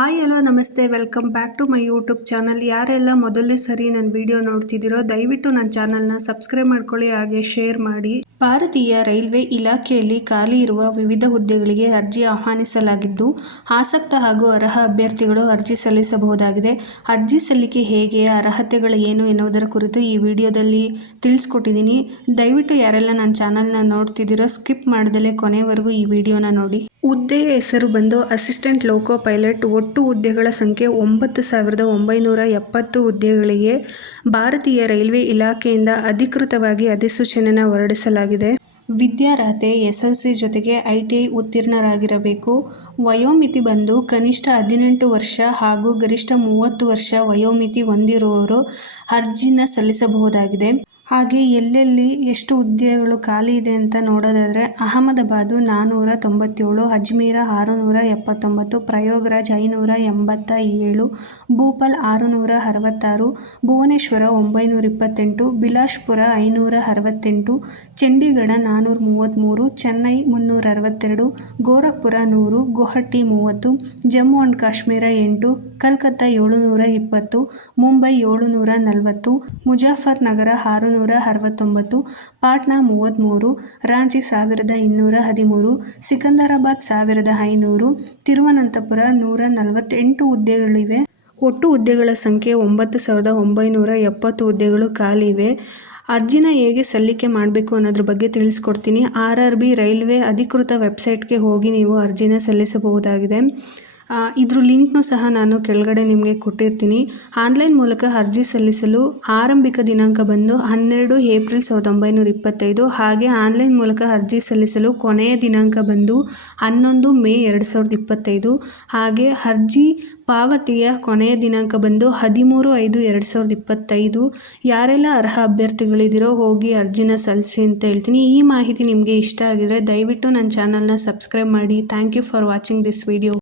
Hi, hello, ನಮಸ್ತೆ. Welcome back to my YouTube channel. ಯಾರೆಲ್ಲ ಮೊದಲನೇ ಸರಿ ನನ್ನ ವಿಡಿಯೋ ನೋಡ್ತಿದ್ದೀರೋ, ದಯವಿಟ್ಟು ನನ್ನ ಚಾನಲ್ನ ಸಬ್ಸ್ಕ್ರೈಬ್ ಮಾಡ್ಕೊಳ್ಳಿ, ಹಾಗೆ ಶೇರ್ ಮಾಡಿ. ಭಾರತೀಯ ರೈಲ್ವೆ ಇಲಾಖೆಯಲ್ಲಿ ಖಾಲಿ ಇರುವ ವಿವಿಧ ಹುದ್ದೆಗಳಿಗೆ ಅರ್ಜಿ ಆಹ್ವಾನಿಸಲಾಗಿದ್ದು, ಆಸಕ್ತ ಹಾಗೂ ಅರ್ಹ ಅಭ್ಯರ್ಥಿಗಳು ಅರ್ಜಿ ಸಲ್ಲಿಸಬಹುದಾಗಿದೆ. ಅರ್ಜಿ ಸಲ್ಲಿಕೆ ಹೇಗೆ, ಅರ್ಹತೆಗಳು ಏನು ಎನ್ನುವುದರ ಕುರಿತು ಈ ವಿಡಿಯೋದಲ್ಲಿ ತಿಳಿಸ್ಕೊಟ್ಟಿದ್ದೀನಿ. ದಯವಿಟ್ಟು ಯಾರೆಲ್ಲ ನನ್ನ ಚಾನಲ್ನ ನೋಡ್ತಿದ್ದೀರೋ, ಸ್ಕಿಪ್ ಮಾಡದಲ್ಲೇ ಕೊನೆವರೆಗೂ ಈ ವಿಡಿಯೋನ ನೋಡಿ. ಹುದ್ದೆಯ ಹೆಸರು ಬಂದು ಅಸಿಸ್ಟೆಂಟ್ ಲೋಕೋ ಪೈಲಟ್, ಒಟ್ಟು ಹುದ್ದೆಗಳ ಸಂಖ್ಯೆ ಒಂಬತ್ತು ಸಾವಿರದ ಒಂಬೈನೂರ ಎಪ್ಪತ್ತು ಹುದ್ದೆಗಳಿಗೆ ಭಾರತೀಯ ರೈಲ್ವೆ ಇಲಾಖೆಯಿಂದ ಅಧಿಕೃತವಾಗಿ ಅಧಿಸೂಚನೆಯನ್ನು ಹೊರಡಿಸಲಾಗಿದೆ. ವಿದ್ಯಾರ್ಹತೆ ಎಸ್ ಎಲ್ ಸಿ ಜೊತೆಗೆ ಐ ಟಿ ಐ ಉತ್ತೀರ್ಣರಾಗಿರಬೇಕು. ವಯೋಮಿತಿ ಬಂದು ಕನಿಷ್ಠ ಹದಿನೆಂಟು ವರ್ಷ ಹಾಗೂ ಗರಿಷ್ಠ ಮೂವತ್ತು ವರ್ಷ ವಯೋಮಿತಿ ಹೊಂದಿರುವವರು ಅರ್ಜಿನ ಸಲ್ಲಿಸಬಹುದಾಗಿದೆ. ಹಾಗೆ ಎಲ್ಲೆಲ್ಲಿ ಎಷ್ಟು ಹುದ್ದೆಗಳು ಖಾಲಿ ಇದೆ ಅಂತ ನೋಡೋದಾದರೆ ಅಹಮದಾಬಾದು ನಾನ್ನೂರ ತೊಂಬತ್ತೇಳು, ಅಜ್ಮೀರ ಆರುನೂರ ಎಪ್ಪತ್ತೊಂಬತ್ತು, ಪ್ರಯಾಗ್ರಾಜ್ ಐನೂರ ಎಂಬತ್ತ ಏಳು, ಭೂಪಾಲ್ ಆರುನೂರ ಅರವತ್ತಾರು, ಭುವನೇಶ್ವರ ಒಂಬೈನೂರ ಇಪ್ಪತ್ತೆಂಟು ಬಿಲಾಸ್ಪುರ ಐನೂರ ಅರವತ್ತೆಂಟು, ಚಂಡೀಗಢ ನಾನ್ನೂರ ಮೂವತ್ತ್ಮೂರು ಚೆನ್ನೈ ಮುನ್ನೂರ ಅರವತ್ತೆರಡು, ಗೋರಖ್ಪುರ ನೂರು, ಗುವಾಹಟಿ ಮೂವತ್ತು, ಜಮ್ಮು ಆ್ಯಂಡ್ ಕಾಶ್ಮೀರ ಎಂಟು, ಕಲ್ಕತ್ತಾ ಏಳುನೂರ ಇಪ್ಪತ್ತು, ಮುಂಬೈ ಏಳುನೂರ ನಲವತ್ತು, ಮುಜಾಫರ್ನಗರ ಆರುನೂರ ಅರವತ್ತೊಂಬತ್ತು, ಪಾಟ್ನಾ ಮೂವತ್ತ್ಮೂರು ರಾಂಚಿ ಸಾವಿರದ ಇನ್ನೂರ ಹದಿಮೂರು, ಸಿಕಂದರಾಬಾದ್ ಸಾವಿರದ ಐನೂರು, ತಿರುವನಂತಪುರ ನೂರ ನಲವತ್ತೆಂಟು ಹುದ್ದೆಗಳಿವೆ. ಒಟ್ಟು ಹುದ್ದೆಗಳ ಸಂಖ್ಯೆ ಒಂಬತ್ತು ಸಾವಿರದ ಒಂಬೈನೂರ ಎಪ್ಪತ್ತು ಹುದ್ದೆಗಳು ಖಾಲಿ ಇವೆ. ಅರ್ಜಿನ ಹೇಗೆ ಸಲ್ಲಿಕೆ ಮಾಡಬೇಕು ಅನ್ನೋದ್ರ ಬಗ್ಗೆ ತಿಳಿಸ್ಕೊಡ್ತೀನಿ. ಆರ್ ಆರ್ ಬಿ ರೈಲ್ವೆ ಅಧಿಕೃತ ವೆಬ್ಸೈಟ್ಗೆ ಹೋಗಿ ನೀವು ಅರ್ಜಿನ ಸಲ್ಲಿಸಬಹುದಾಗಿದೆ. ಇದ್ರ ಲಿಂಕ್ನೂ ಸಹ ನಾನು ಕೆಳಗಡೆ ನಿಮಗೆ ಕೊಟ್ಟಿರ್ತೀನಿ. ಆನ್ಲೈನ್ ಮೂಲಕ ಅರ್ಜಿ ಸಲ್ಲಿಸಲು ಆರಂಭಿಕ ದಿನಾಂಕ ಬಂದು ಹನ್ನೆರಡು ಏಪ್ರಿಲ್ ಸಾವಿರದ ಒಂಬೈನೂರ ಇಪ್ಪತ್ತೈದು. ಹಾಗೆ ಆನ್ಲೈನ್ ಮೂಲಕ ಅರ್ಜಿ ಸಲ್ಲಿಸಲು ಕೊನೆಯ ದಿನಾಂಕ ಬಂದು ಹನ್ನೊಂದು ಮೇ ಎರಡು ಸಾವಿರದ ಇಪ್ಪತ್ತೈದು. ಹಾಗೆ ಅರ್ಜಿ ಪಾವತಿಯ ಕೊನೆಯ ದಿನಾಂಕ ಬಂದು ಹದಿಮೂರು ಐದು ಎರಡು ಸಾವಿರದ ಇಪ್ಪತ್ತೈದು. ಯಾರೆಲ್ಲ ಅರ್ಹ ಅಭ್ಯರ್ಥಿಗಳಿದ್ದೀರೋ ಹೋಗಿ ಅರ್ಜಿನ ಸಲ್ಲಿಸಿ ಅಂತ ಹೇಳ್ತೀನಿ. ಈ ಮಾಹಿತಿ ನಿಮಗೆ ಇಷ್ಟ ಆಗಿದರೆ ದಯವಿಟ್ಟು ನನ್ನ ಚಾನಲ್ನ ಸಬ್ಸ್ಕ್ರೈಬ್ ಮಾಡಿ. Thank you for watching this video.